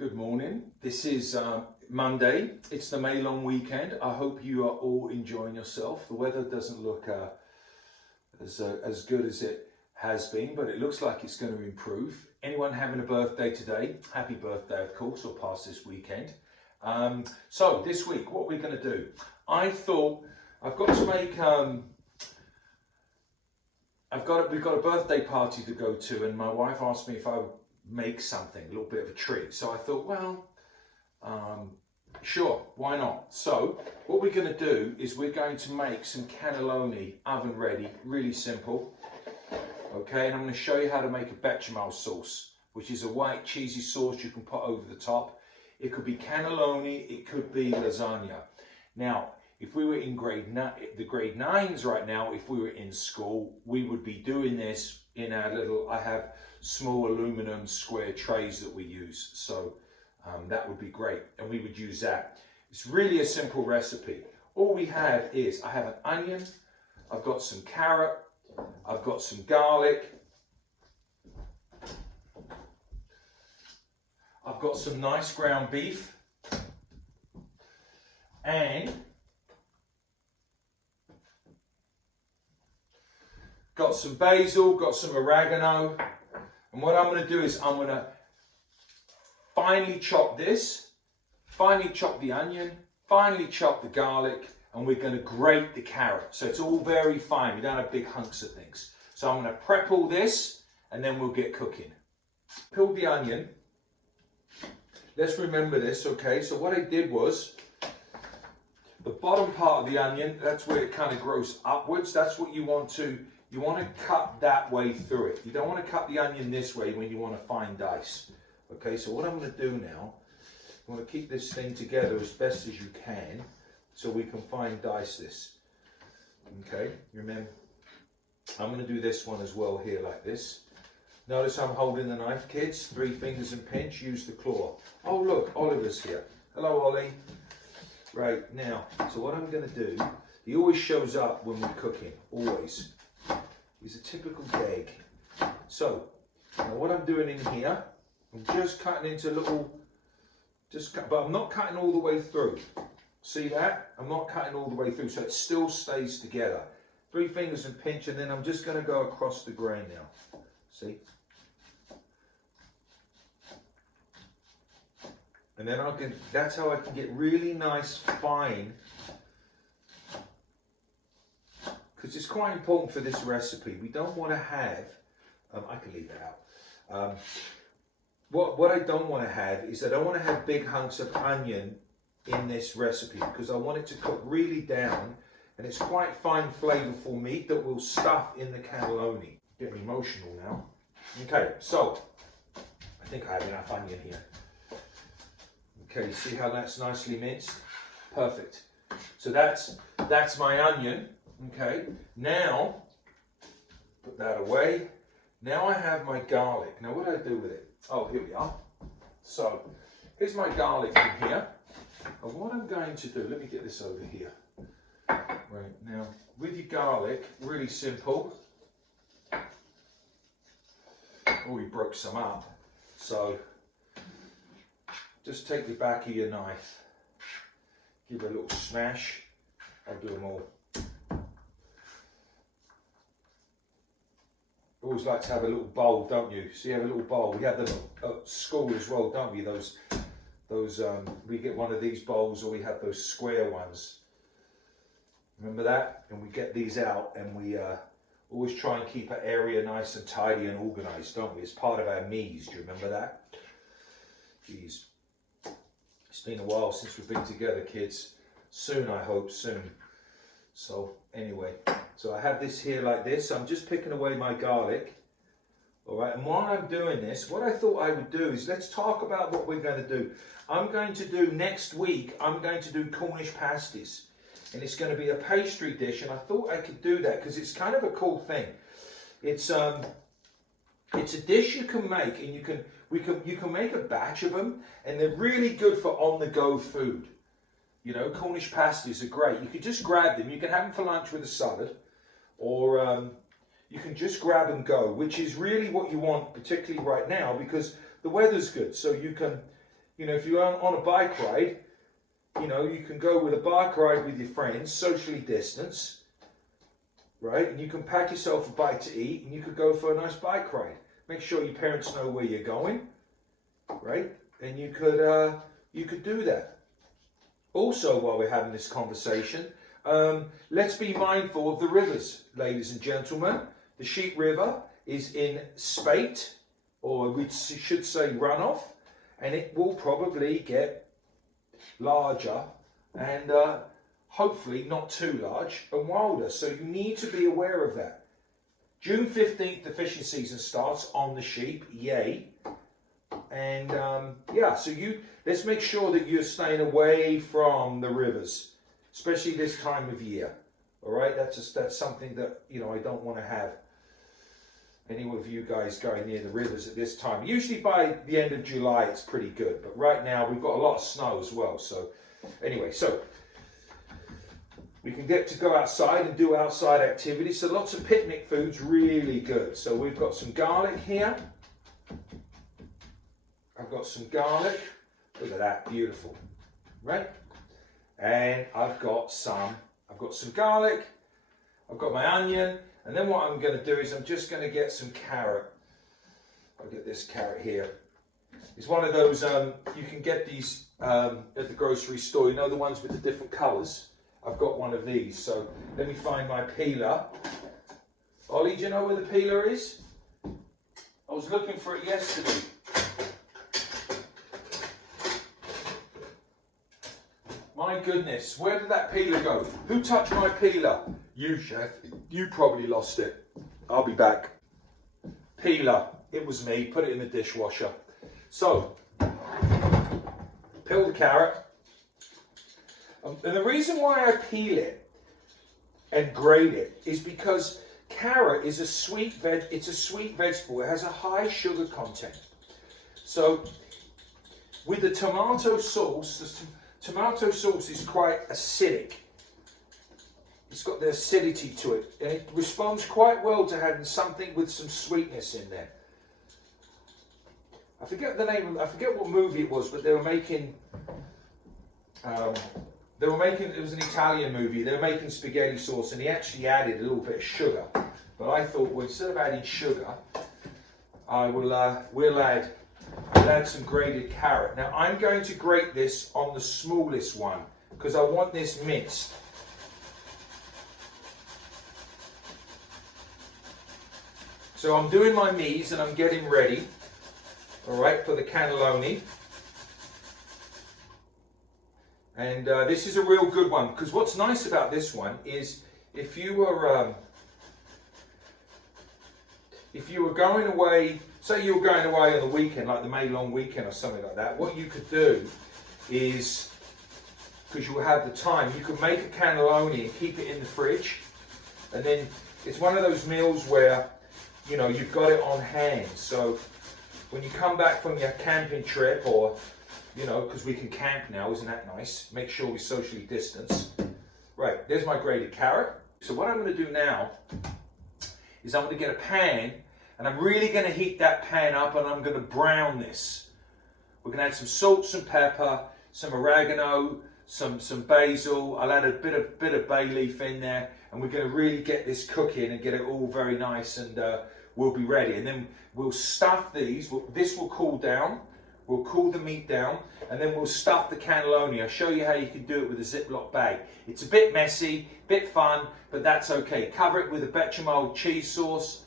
Good morning. This is Monday. It's the May long weekend. I hope you are all enjoying yourself. The weather doesn't look as good as it has been, but it looks like it's going to improve. Anyone having a birthday today? Happy birthday, of course, or past this weekend. So this week, what we're going to do? I thought I've got to make. We've got a birthday party to go to, and my wife asked me if I would make something, a little bit of a treat. So I thought, well, sure, why not? So what we're going to do is we're going to make some cannelloni oven ready, really simple. Okay, and I'm going to show you how to make a bechamel sauce, which is a white cheesy sauce you can put over the top. It could be cannelloni, it could be lasagna. Now, if we were in the grade 9s right now, if we were in school, we would be doing this in our I have small aluminum square trays that we use. So that would be great. And we would use that. It's really a simple recipe. All we have is, I have an onion, I've got some carrot, I've got some garlic, I've got some nice ground beef, and got some basil, got some oregano. And what I'm going to do is I'm going to finely chop this, finely chop the onion, finely chop the garlic, and we're going to grate the carrot. So it's all very fine. We don't have big hunks of things. So I'm going to prep all this, and then we'll get cooking. Peel the onion. Let's remember this, okay? So what I did was, the bottom part of the onion, that's where it kind of grows upwards. That's what you want to cut that way through it. You don't want to cut the onion this way when you want to fine dice. Okay, so what I'm going to do now, I want to keep this thing together as best as you can so we can fine dice this. Okay, remember, I'm going to do this one as well here like this. Notice I'm holding the knife, kids. 3 fingers and pinch, use the claw. Oh look, Oliver's here. Hello, Ollie. Right, now, so what I'm going to do, he always shows up when we're cooking, always. He's a typical Geg. So, now what I'm doing in here, I'm just cutting into little, but I'm not cutting all the way through. See that? I'm not cutting all the way through, so it still stays together. 3 fingers and pinch, and then I'm just going to go across the grain now. See? And then that's how I can get really nice, fine, because it's quite important for this recipe. We don't want to have, I can leave that out. What I don't want to have is I don't want to have big hunks of onion in this recipe, because I want it to cook really down, and it's quite fine flavorful meat that will stuff in the cannelloni. Getting emotional now. Okay, so I think I have enough onion here. Okay, see how that's nicely minced? Perfect. So that's my onion. Okay, now put that away. Now I have my garlic. Now what do I do with it? Oh, here we are. So here's my garlic in here. And what I'm going to do, let me get this over here. Right, now with your garlic, really simple. Oh, we broke some up. So just take the back of your knife, give it a little smash. I'll do them all. Always like to have a little bowl, don't you? So you have a little bowl. We have them at school as well, don't we? Those we get one of these bowls, or we have those square ones. Remember that? And we get these out, and we always try and keep our area nice and tidy and organised, don't we? It's part of our me's. Do you remember that? Jeez. It's been a while since we've been together, kids. Soon, I hope, soon. So, anyway. So I have this here like this. I'm just picking away my garlic. All right, and while I'm doing this, what I thought I would do is let's talk about what we're going to do. I'm going to do next week, I'm going to do Cornish pasties. And it's going to be a pastry dish, and I thought I could do that because it's kind of a cool thing. It's a dish you can make, and you can make a batch of them, and they're really good for on-the-go food. You know, Cornish pasties are great. You can just grab them. You can have them for lunch with a salad, or you can just grab and go, which is really what you want, particularly right now, because the weather's good. So you can you know, if you're on a bike ride, you know, you can go with a bike ride with your friends, socially distanced, right? And you can pack yourself a bite to eat, and you could go for a nice bike ride. Make sure your parents know where you're going, right? And you could do that. Also, while we're having this conversation, let's be mindful of the rivers, ladies and gentlemen. The Sheep River is in spate, or we should say runoff, and it will probably get larger and hopefully not too large and wilder. So you need to be aware of that. June 15th, the fishing season starts on the sheep, yay. And yeah, so let's make sure that you're staying away from the rivers, especially this time of year. All right, that's something that, you know, I don't want to have any of you guys going near the rivers at this time. Usually by the end of July it's pretty good, but right now we've got a lot of snow as well. So anyway, so we can get to go outside and do outside activities. So lots of picnic food's really good. So we've got some garlic here. I've got some garlic. Look at that, beautiful, right? And I've got some garlic. I've got my onion. And then what I'm going to do is I'm just going to get some carrot. I'll get this carrot here. It's one of those, you can get these at the grocery store. You know, the ones with the different colours? I've got one of these. So let me find my peeler. Ollie, do you know where the peeler is? I was looking for it yesterday. My goodness, where did that peeler go? Who touched my peeler? You, chef. You probably lost it. I'll be back. Peeler. It was me. Put it in the dishwasher. So, peel the carrot. And the reason why I peel it and grate it is because carrot is a sweet it's a sweet vegetable. It has a high sugar content. So, with the tomato sauce, tomato sauce is quite acidic. It's got the acidity to it, and it responds quite well to having something with some sweetness in there. I forget the name. I forget what movie it was, but they were making. It was an Italian movie. They were making spaghetti sauce, and he actually added a little bit of sugar. But I thought, well, instead of adding sugar, we'll add some grated carrot. Now I'm going to grate this on the smallest one because I want this minced. So I'm doing my mise and I'm getting ready, all right, for the cannelloni. And this is a real good one because what's nice about this one is if you were going away, say you were going away on the weekend, like the May long weekend or something like that, what you could do is, because you will have the time, you could make a cannelloni and keep it in the fridge. And then it's one of those meals where, you know, you've got it on hand. So when you come back from your camping trip, or, you know, because we can camp now, isn't that nice? Make sure we socially distance. Right, there's my grated carrot. So what I'm going to do now is I'm going to get a pan, and I'm really going to heat that pan up, and I'm going to brown this. We're going to add some salt, some pepper, some oregano, some basil. I'll add a bit of bay leaf in there, and we're going to really get this cooking and get it all very nice, and we'll be ready. And then we'll stuff these. This will cool down. We'll cool the meat down, and then we'll stuff the cannelloni. I'll show you how you can do it with a Ziploc bag. It's a bit messy, bit fun, but that's okay. Cover it with a bechamel cheese sauce.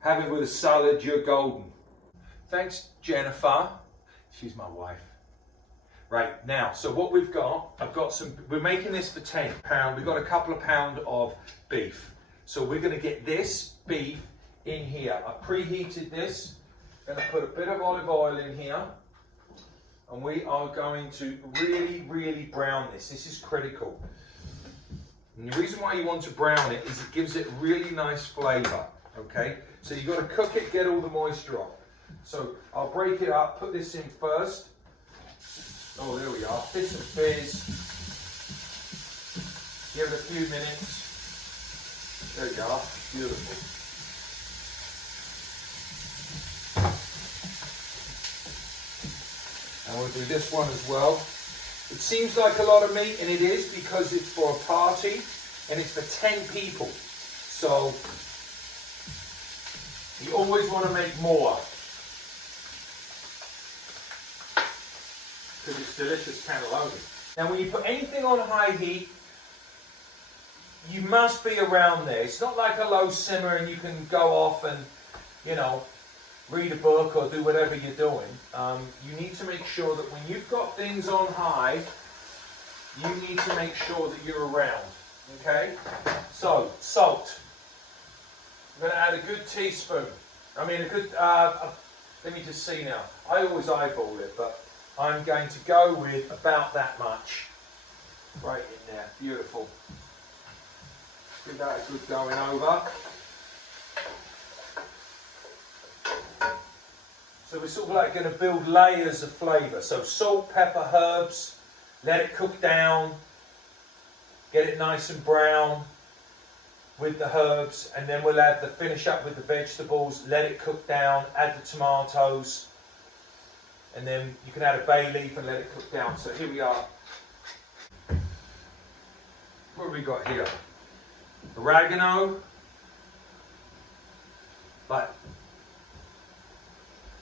Have it with a salad. You're golden. Thanks, Jennifer. She's my wife. Right, now, so what we've got, we're making this for £10. We've got a couple of pounds of beef. So we're going to get this beef in here. I preheated this. Going to put a bit of olive oil in here, and we are going to really brown this. This is critical. And the reason why you want to brown it is it gives it really nice flavour. Okay, so you've got to cook it, get all the moisture off. So I'll break it up, put this in first. Oh, there we are. Fish and fizz. Give it a few minutes. There you go. Beautiful. And we'll do this one as well. It seems like a lot of meat, and it is because it's for a party and it's for 10 people. So you always want to make more because it's delicious cannelloni. Now when you put anything on high heat, you must be around there. It's not like a low simmer and you can go off and, you know, read a book or do whatever you're doing. You need to make sure that when you've got things on high, you need to make sure that you're around. Okay? So, salt. I'm going to add a good teaspoon. I mean, a good, let me just see now. I always eyeball it, but I'm going to go with about that much. Right in there. Beautiful. Give that a good going over. So we're sort of like going to build layers of flavour. So salt, pepper, herbs, let it cook down, get it nice and brown with the herbs, and then we'll add finish up with the vegetables, let it cook down, add the tomatoes, and then you can add a bay leaf and let it cook down. So here we are. What have we got here? Oregano, but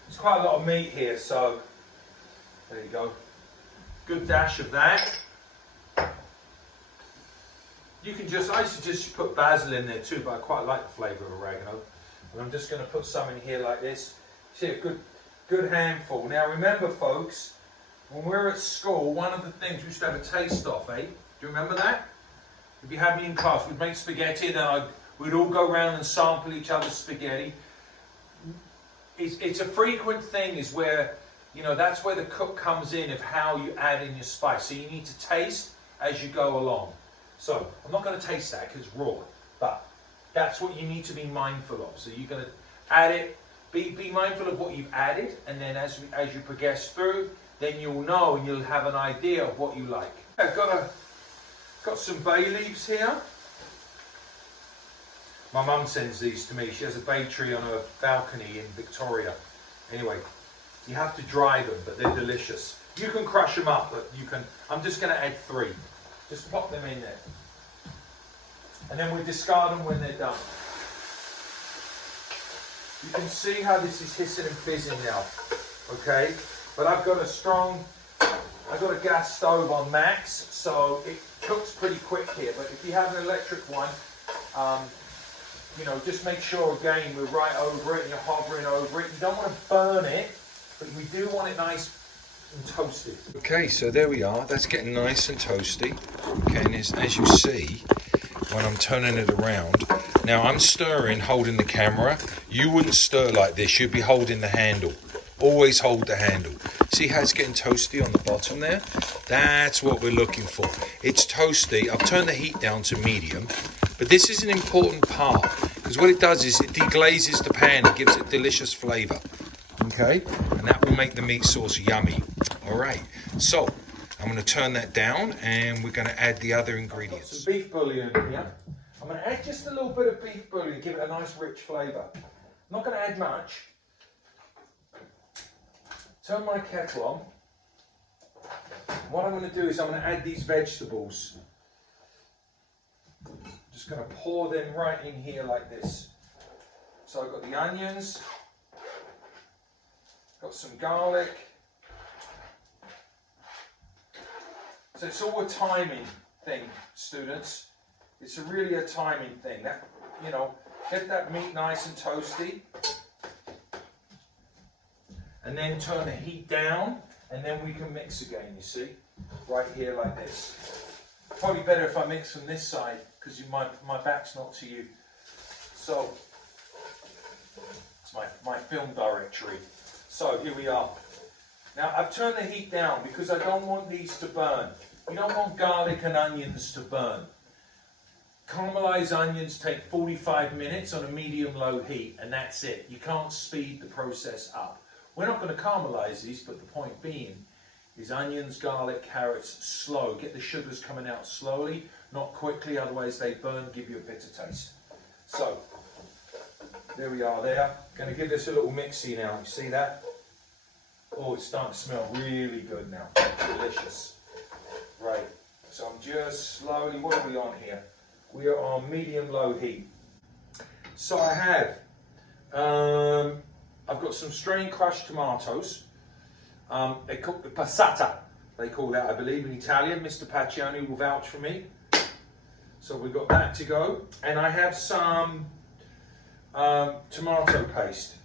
there's quite a lot of meat here, so there you go. Good dash of that. You can just, I suggest you put basil in there too, but I quite like the flavour of oregano. And I'm just going to put some in here like this. See, a good handful. Now remember folks, when we were at school, one of the things we used to have a taste off, eh? Do you remember that? If you had me in class, we'd make spaghetti and then we'd all go around and sample each other's spaghetti. It's a frequent thing is where, you know, that's where the cook comes in of how you add in your spice. So you need to taste as you go along. So I'm not going to taste that because it's raw, but that's what you need to be mindful of. So you're going to add it, be mindful of what you've added, and then as you progress through, then you'll know and you'll have an idea of what you like. I've got some bay leaves here. My mum sends these to me. She has a bay tree on her balcony in Victoria. Anyway, you have to dry them, but they're delicious. You can crush them up, but you can. I'm just going to add 3. Just pop them in there. And then we discard them when they're done. You can see how this is hissing and fizzing now. Okay? But I've got a gas stove on max, so it cooks pretty quick here. But if you have an electric one, you know, just make sure again we're right over it and you're hovering over it. You don't want to burn it, but we do want it nice and toasted. Okay, so there we are. That's getting nice and toasty. Okay, and as you see, when I'm turning it around, now I'm stirring, holding the camera. You wouldn't stir like this. You'd be holding the handle. Always hold the handle. See how it's getting toasty on the bottom there? That's what we're looking for. It's toasty. I've turned the heat down to medium, but this is an important part because what it does is it deglazes the pan. It gives it delicious flavour. Okay, and that will make the meat sauce yummy. All right, so I'm going to turn that down and we're going to add the other ingredients. Some beef bouillon here. I'm going to add just a little bit of beef bouillon, give it a nice rich flavour. I'm not going to add much. Turn my kettle on. What I'm going to do is I'm going to add these vegetables. Just going to pour them right in here like this. So I've got the onions. Got some garlic. So it's all a timing thing, students. It's really a timing thing. That, you know, get that meat nice and toasty. And then turn the heat down, and then we can mix again, you see. Right here like this. Probably better if I mix from this side, because my back's not to you. So, it's my film directory. So here we are. Now I've turned the heat down because I don't want these to burn. You don't want garlic and onions to burn. Caramelized onions take 45 minutes on a medium-low heat, and that's it. You can't speed the process up. We're not going to caramelize these, but the point being is onions, garlic, carrots, slow. Get the sugars coming out slowly, not quickly, otherwise they burn, give you a bitter taste. So, there we are there. Going to give this a little mixy now, you see that? Oh, it's starting to smell really good now. Delicious. Right, so I'm just slowly, what are we on here? We are on medium-low heat. So I have, I've got some strained crushed tomatoes. They cook the passata, they call that, I believe, in Italian. Mr. Paccioni will vouch for me. So we've got that to go. And I have some tomato paste.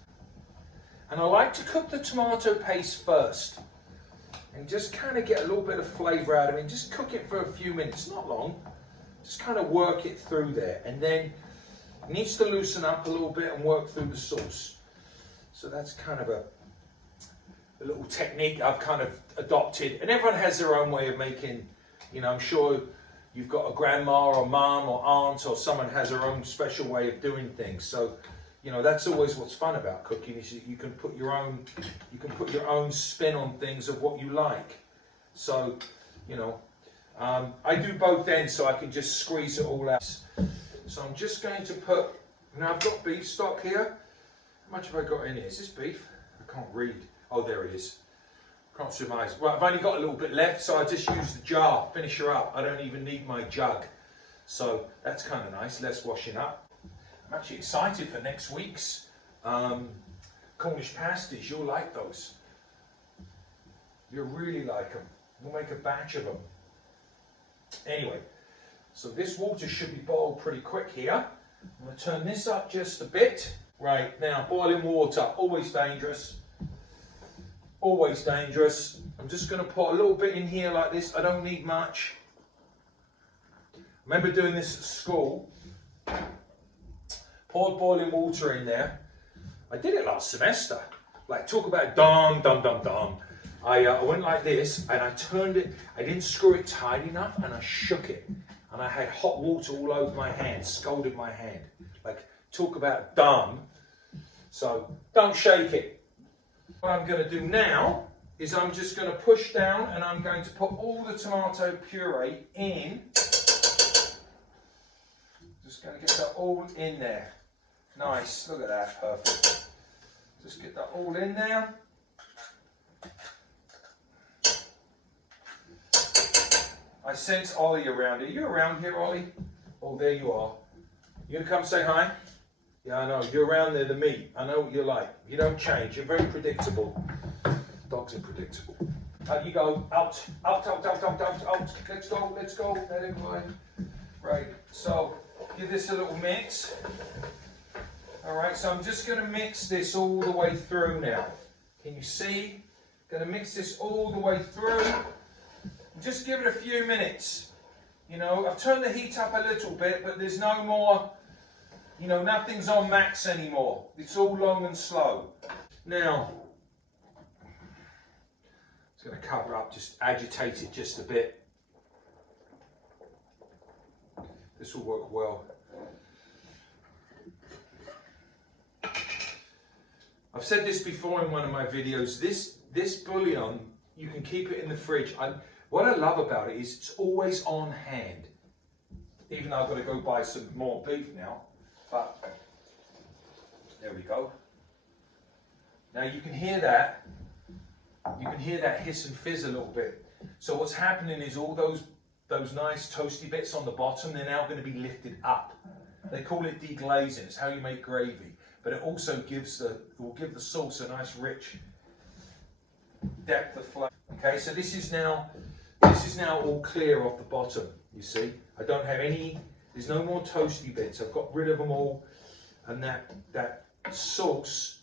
And I like to cook the tomato paste first and just kind of get a little bit of flavour out of it and just cook it for a few minutes, not long. Just kind of work it through there, and then it needs to loosen up a little bit and work through the sauce. So that's kind of a little technique I've kind of adopted, and everyone has their own way of making, you know, I'm sure you've got a grandma or mum or aunt or someone has their own special way of doing things. So, you know, that's always what's fun about cooking, is you can put your own spin on things of what you like. So, you know, I do both ends so I can just squeeze it all out. So I'm just going to put, now I've got beef stock here. How much have I got in here? Is this beef? I can't read. Oh, there it is. Can't surmise. Well, I've only got a little bit left, so I just use the jar, finish her up. I don't even need my jug. So that's kind of nice, less washing up. I'm actually excited for next week's Cornish pasties. You'll like those. You'll really like them. We'll make a batch of them. Anyway, so this water should be boiled pretty quick here. I'm going to turn this up just a bit. Right, now boiling water, always dangerous. Always dangerous. I'm just going to put a little bit in here like this. I don't need much. I remember doing this at school. Poured boiling water in there. I did it last semester. Like, talk about dum, dum, dum, dum. I went like this and I turned it, I didn't screw it tight enough and I shook it. And I had hot water all over my hand, scalded my hand. Like, talk about dumb. So, don't shake it. What I'm going to do now is I'm just going to push down and I'm going to put all the tomato puree in. Just going to get that all in there. Nice, look at that, perfect. Just get that all in there. I sense Ollie around here. You around here, Ollie? Oh, there you are. You gonna come say hi? Yeah, I know. You're around there, the meat. I know what you're like. You don't change. You're very predictable. Dogs are predictable. You go. Out. Out, out, out, out, out, out. Let's go, let's go. Let him go. Right, so give this a little mix. Alright, so I'm just going to mix this all the way through now. Can you see? Going to mix this all the way through. Just give it a few minutes. You know, I've turned the heat up a little bit, but there's no more, you know, nothing's on max anymore. It's all long and slow. Now, it's going to cover up, just agitate it just a bit. This will work well. I've said this before in one of my videos, this bouillon, you can keep it in the fridge. What I love about it is it's always on hand. Even though I've got to go buy some more beef now, but there we go. Now you can hear that hiss and fizz a little bit. So what's happening is all those nice toasty bits on the bottom, they're now going to be lifted up. They call it deglazing. It's how you make gravy, but it also will give the sauce a nice rich depth of flavour. Okay, so this is now all clear off the bottom. You see, I don't have any. There's no more toasty bits. I've got rid of them all, and that sauce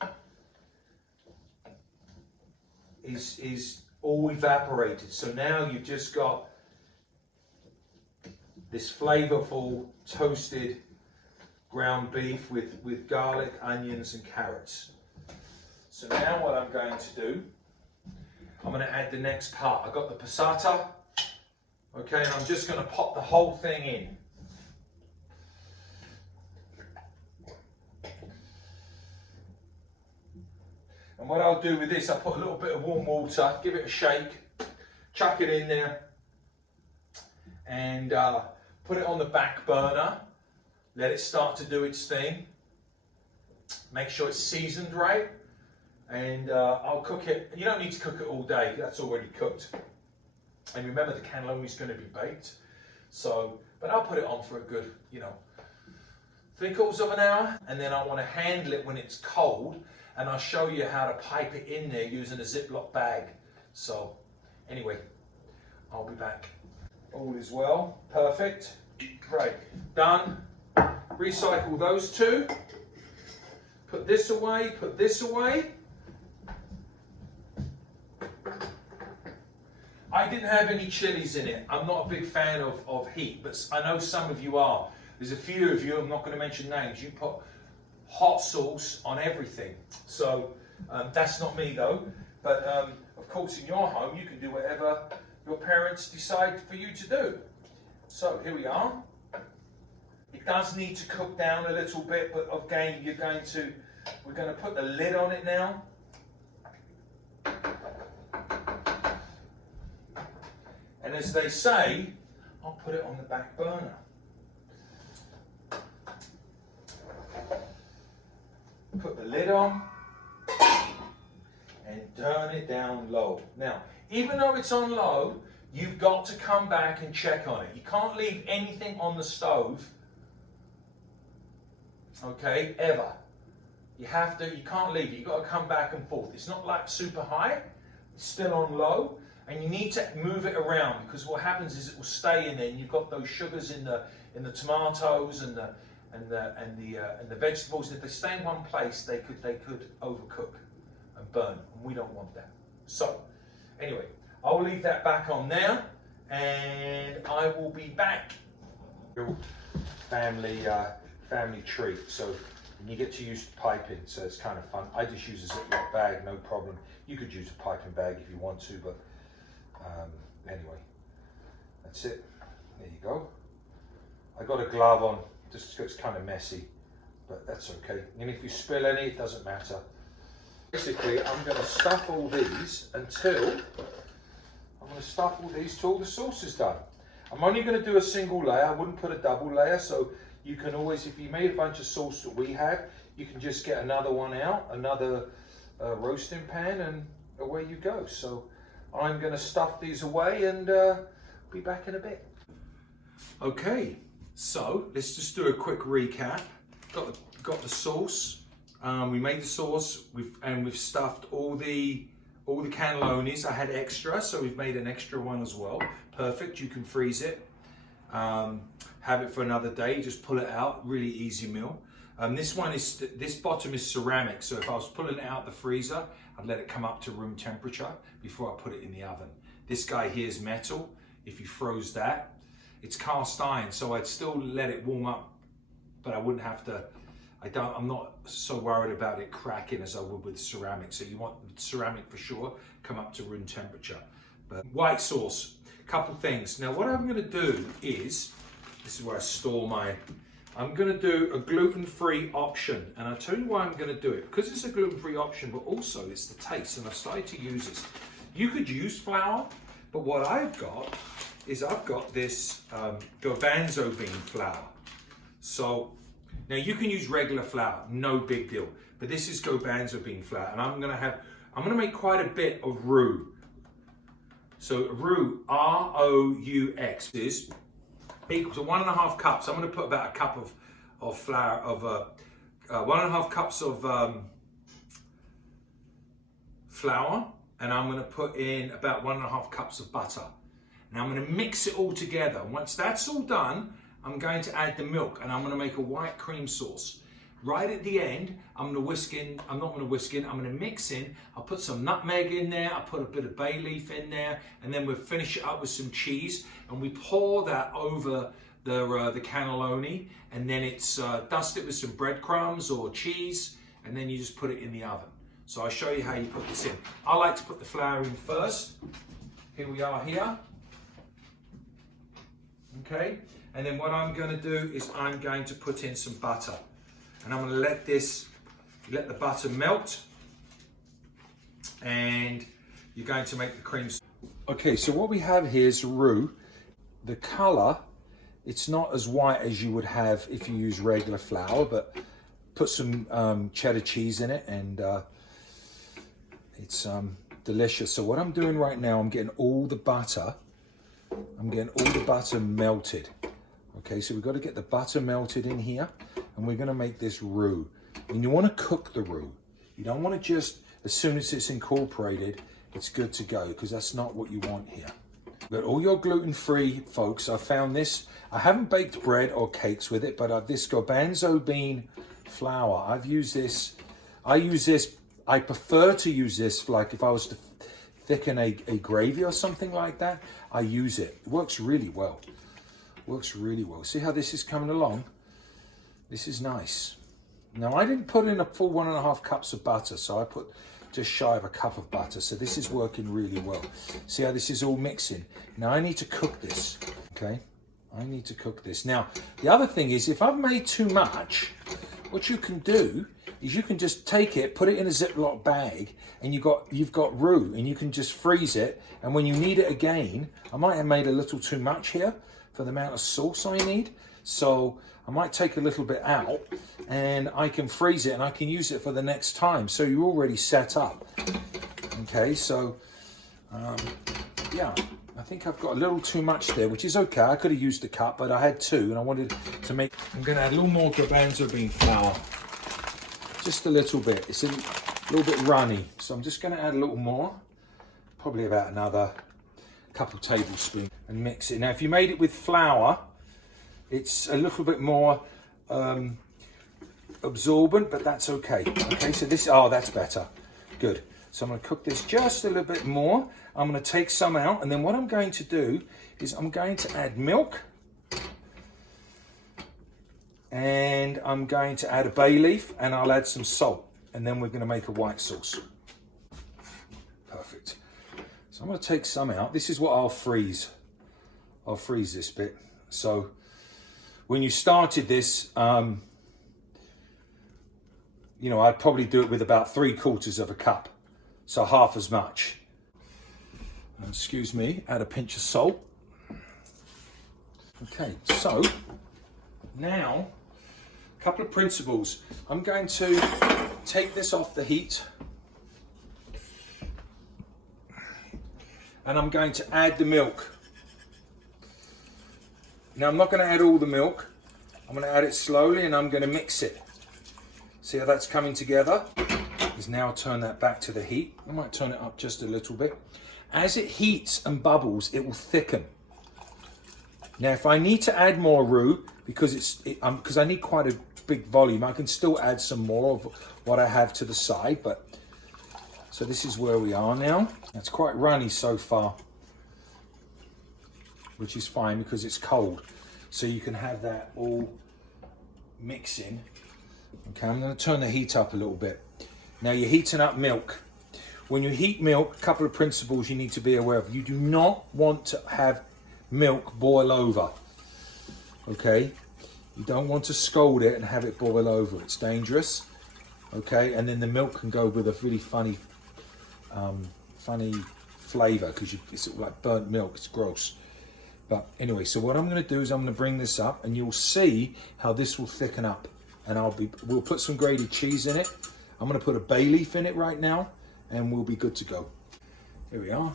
is all evaporated. So now you've just got this flavourful toasted ground beef with garlic, onions and carrots. So now what I'm going to do, I'm going to add the next part. I've got the passata, okay, and I'm just going to pop the whole thing in. And what I'll do with this, I'll put a little bit of warm water, give it a shake, chuck it in there, and put it on the back burner. Let it start to do its thing. Make sure it's seasoned right. and I'll cook it. You don't need to cook it all day, that's already cooked. And remember, the cannelloni is going to be baked. So, but I'll put it on for a good, 3/4 of an hour, and then I want to handle it when it's cold, and I'll show you how to pipe it in there using a Ziploc bag. So, anyway, I'll be back. All is well, perfect, great, done. Recycle those two. Put this away, put this away. I didn't have any chilies in it. I'm not a big fan of heat, but I know some of you are. There's a few of you, I'm not going to mention names, you put hot sauce on everything. So that's not me though. But of course in your home you can do whatever your parents decide for you to do. So here we are. It does need to cook down a little bit, but again we're going to put the lid on it now. And as they say, I'll put it on the back burner. Put the lid on and turn it down low. Now, even though it's on low, you've got to come back and check on it. You can't leave anything on the stove, okay, ever. You can't leave it. You've got to come back and forth. It's not like super high, it's still on low. And you need to move it around, because what happens is it will stay in there, and you've got those sugars in the tomatoes and the vegetables. If they stay in one place, they could overcook and burn, and we don't want that. So, anyway, I'll leave that back on there, and I will be back. Family treat. So you get to use piping, so it's kind of fun. I just use a Ziploc bag, no problem. You could use a piping bag if you want to, but anyway, that's it. There you go. I got a glove on, just it's kind of messy, but that's okay. And if you spill any, it doesn't matter. Basically, I'm going to stuff all these till the sauce is done. I'm only going to do a single layer. I wouldn't put a double layer, so you can always, if you made a bunch of sauce that we had, you can just get another one out, another roasting pan, and away you go. So I'm going to stuff these away and be back in a bit. Okay, so let's just do a quick recap. Got the sauce. We made the sauce. We've stuffed all the cannellonis. I had extra, so we've made an extra one as well. Perfect. You can freeze it. Have it for another day. Just pull it out. Really easy meal. This bottom is ceramic, so if I was pulling it out the freezer, I'd let it come up to room temperature before I put it in the oven. This guy here is metal. If you froze that, it's cast iron, so I'd still let it warm up, but I wouldn't have to. I'm not so worried about it cracking as I would with ceramic. So you want ceramic for sure, come up to room temperature. But white sauce, couple things. Now what I'm going to do is, this is where I store my. I'm going to do a gluten-free option, and I'll tell you why I'm going to do it. Because it's a gluten-free option, but also it's the taste, and I've started to use this. You could use flour, but what I've got is I've got this garbanzo bean flour. So now you can use regular flour, no big deal, but this is garbanzo bean flour, and I'm going to make quite a bit of roux. So roux, R-O-U-X, is equal to 1.5 cups. I'm going to put about a cup of flour, 1.5 cups of flour, and I'm going to put in about 1.5 cups of butter. Now I'm going to mix it all together. Once that's all done, I'm going to add the milk, and I'm going to make a white cream sauce. Right at the end, I'm going to whisk in, I'm not going to whisk in, I'm going to mix in, I'll put some nutmeg in there, I'll put a bit of bay leaf in there, and then we'll finish it up with some cheese, and we pour that over the cannelloni, and then it's dust it with some breadcrumbs or cheese, and then you just put it in the oven. So I'll show you how you put this in. I like to put the flour in first. Here we are here. Okay, and then what I'm going to do is I'm going to put in some butter. And I'm going to let the butter melt, and you're going to make the cream. Okay, so what we have here is roux. The color, it's not as white as you would have if you use regular flour, but put some cheddar cheese in it, and It's delicious. So what I'm doing right now, I'm getting all the butter melted. Okay, so we've got to get the butter melted in here, and we're going to make this roux. And you want to cook the roux. You don't want to just, as soon as it's incorporated, it's good to go, because that's not what you want here. Got all your gluten-free, folks. I found this. I haven't baked bread or cakes with it, but this garbanzo bean flour. I've used this. I use this. I prefer to use this for, like, if I was to thicken a gravy or something like that. I use it. It works really well. Works really well. See how this is coming along? This is nice. Now, I didn't put in a full 1.5 cups of butter, so I put just shy of a cup of butter. So this is working really well. See how this is all mixing? Now I need to cook this, okay? I need to cook this. Now, the other thing is, if I've made too much, what you can do is you can just take it, put it in a Ziploc bag, and you've got roux, and you can just freeze it. And when you need it again, I might have made a little too much here for the amount of sauce I need. So I might take a little bit out, and I can freeze it, and I can use it for the next time. So you're already set up. Okay, so yeah, I think I've got a little too much there, which is okay. I could have used a cup, but I had 2, and I wanted to make. I'm going to add a little more garbanzo bean flour, just a little bit. It's a little bit runny, so I'm just going to add a little more, probably about another couple of tablespoons, and mix it. Now, if you made it with flour, it's a little bit more absorbent, but that's okay. Okay, so this, that's better. Good. So I'm going to cook this just a little bit more. I'm going to take some out, and then what I'm going to do is I'm going to add milk, and I'm going to add a bay leaf, and I'll add some salt, and then we're going to make a white sauce. Perfect. So I'm going to take some out. This is what I'll freeze. I'll freeze this bit. So when you started this, you know, I'd probably do it with about 3/4 of a cup. So half as much. Excuse me, add a pinch of salt. Okay, so now, a couple of principles. I'm going to take this off the heat, and I'm going to add the milk. Now, I'm not going to add all the milk. I'm going to add it slowly, and I'm going to mix it. See how that's coming together? Is now turn that back to the heat. I might turn it up just a little bit. As it heats and bubbles, it will thicken. Now, if I need to add more roux, because I need quite a big volume, I can still add some more of what I have to the side. But so this is where we are now. It's quite runny so far, which is fine because it's cold. So you can have that all mixing. Okay, I'm going to turn the heat up a little bit. Now you're heating up milk. When you heat milk, a couple of principles you need to be aware of. You do not want to have milk boil over. Okay, you don't want to scald it and have it boil over. It's dangerous. Okay, and then the milk can go with a really funny flavour because it's sort of like burnt milk. It's gross. But anyway, so what I'm going to do is I'm going to bring this up, and you'll see how this will thicken up. And we'll put some grated cheese in it. I'm going to put a bay leaf in it right now, and we'll be good to go. Here we are.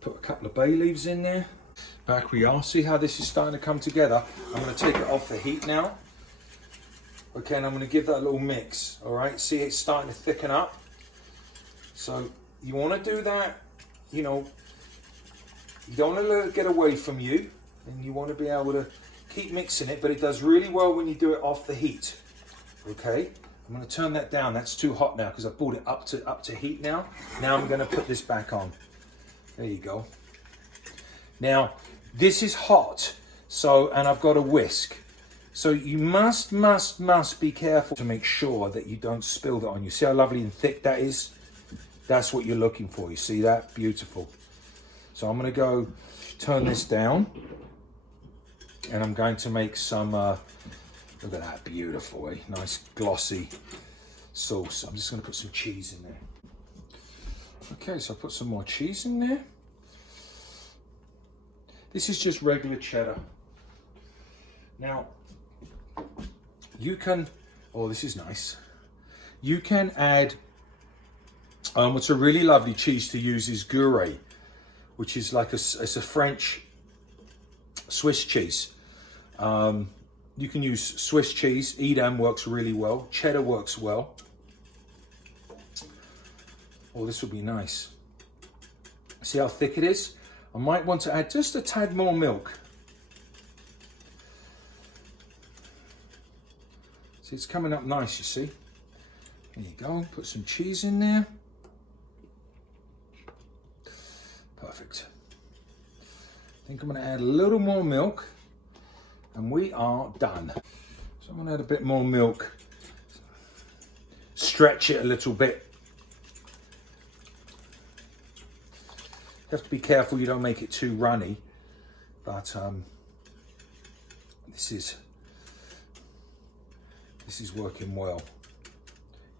Put a couple of bay leaves in there. Back we are. See how this is starting to come together? I'm going to take it off the heat now. Okay, and I'm going to give that a little mix. All right, see it's starting to thicken up. So you want to do that, you know, you don't want to let it get away from you, and you want to be able to keep mixing it, but it does really well when you do it off the heat. Okay, I'm going to turn that down. That's too hot now because I brought it up to heat now. Now I'm going to put this back on. There you go. Now this is hot, so, and I've got a whisk. So you must be careful to make sure that you don't spill that on you. See how lovely and thick that is? That's what you're looking for. You see that? Beautiful. So I'm going to go turn this down, and I'm going to make some, look at that, beautiful, nice glossy sauce. I'm just going to put some cheese in there. Okay, so I'll put some more cheese in there. This is just regular cheddar. Now, you can, oh, this is nice. You can add What's a really lovely cheese to use is Gruyere, which is like it's a French Swiss cheese. You can use Swiss cheese. Edam works really well. Cheddar works well. Oh, this will be nice. See how thick it is? I might want to add just a tad more milk. See, it's coming up nice, you see. There you go, put some cheese in there. Perfect. I think I'm gonna add a little more milk and we are done. So I'm gonna add a bit more milk. Stretch it a little bit. You have to be careful you don't make it too runny, but this is working well.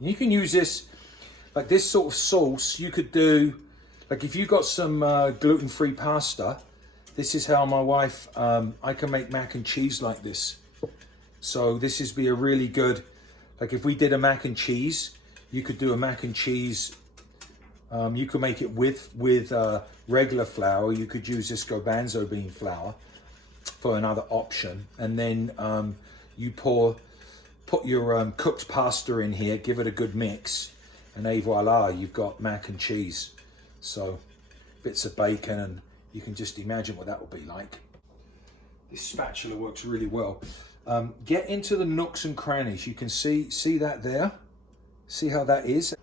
You can use this, like this sort of sauce, you could do, like if you've got some gluten-free pasta, this is how my wife, I can make mac and cheese like this. So this is be a really good, like if we did a mac and cheese, you could do a mac and cheese, you could make it with regular flour. You could use this garbanzo bean flour for another option. And then you put your cooked pasta in here, give it a good mix, and et voila, you've got mac and cheese. So bits of bacon, and you can just imagine what that will be like. This spatula works really well. Get into the nooks and crannies. You can see that there. See how that is?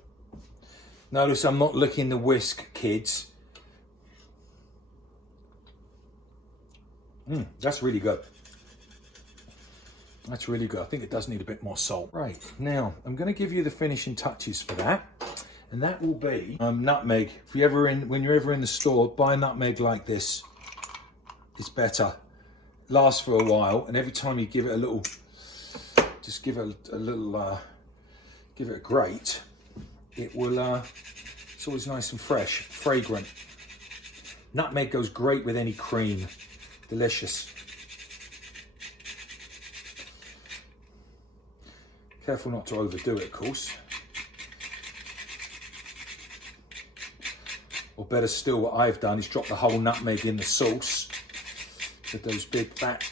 Notice I'm not licking the whisk, kids. That's really good. That's really good. I think it does need a bit more salt. Right, now I'm going to give you the finishing touches for that. And that will be nutmeg. If you when you're ever in the store, buy nutmeg like this. It's better. Lasts for a while, and every time you give it a little, just give it a little, give it a grate, it will, it's always nice and fresh, fragrant. Nutmeg goes great with any cream. Delicious. Careful not to overdo it, of course. Or better still, what I've done is drop the whole nutmeg in the sauce with those big fat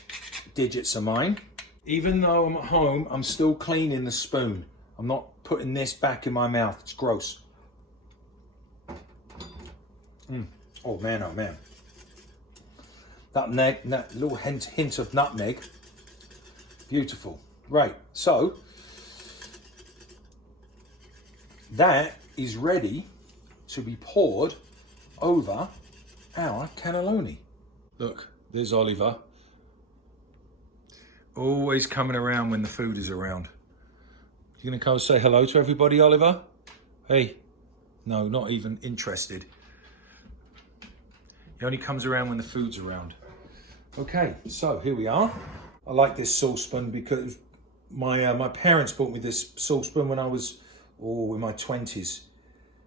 digits of mine. Even though I'm at home, I'm still cleaning the spoon. I'm not putting this back in my mouth. It's gross. Oh man, oh man. That little hint of nutmeg. Beautiful. Right, so that is ready to be poured over our cannelloni. Look, there's Oliver. Always coming around when the food is around. You gonna come say hello to everybody, Oliver? Hey, no, not even interested. He only comes around when the food's around. Okay, so here we are. I like this saucepan because my parents bought me this saucepan when I was in my 20s.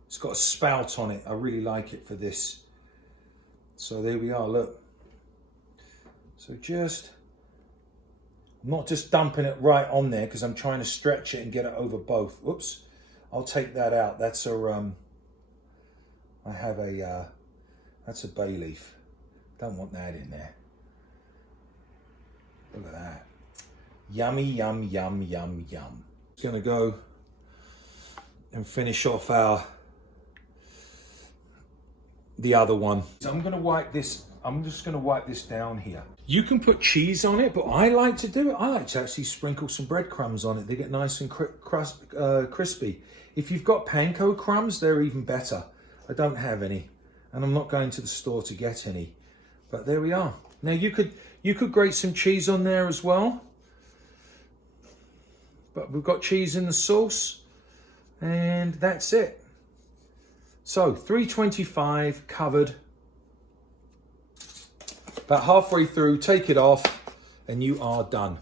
It's got a spout on it. I really like it for this. So there we are, look. So I'm not just dumping it right on there because I'm trying to stretch it and get it over both. Whoops, I'll take that out. That's a, that's a bay leaf. Don't want that in there. Look at that. Yummy, yum, yum, yum, yum. Just gonna go and finish off the other one. So I'm gonna wipe this, I'm just gonna wipe this down here. You can put cheese on it, but I like to do it. I like to actually sprinkle some breadcrumbs on it. They get nice and crispy. If you've got panko crumbs, they're even better. I don't have any, and I'm not going to the store to get any. But there we are. Now you could grate some cheese on there as well. But we've got cheese in the sauce, and that's it. So 325 covered. About halfway through, take it off, and you are done.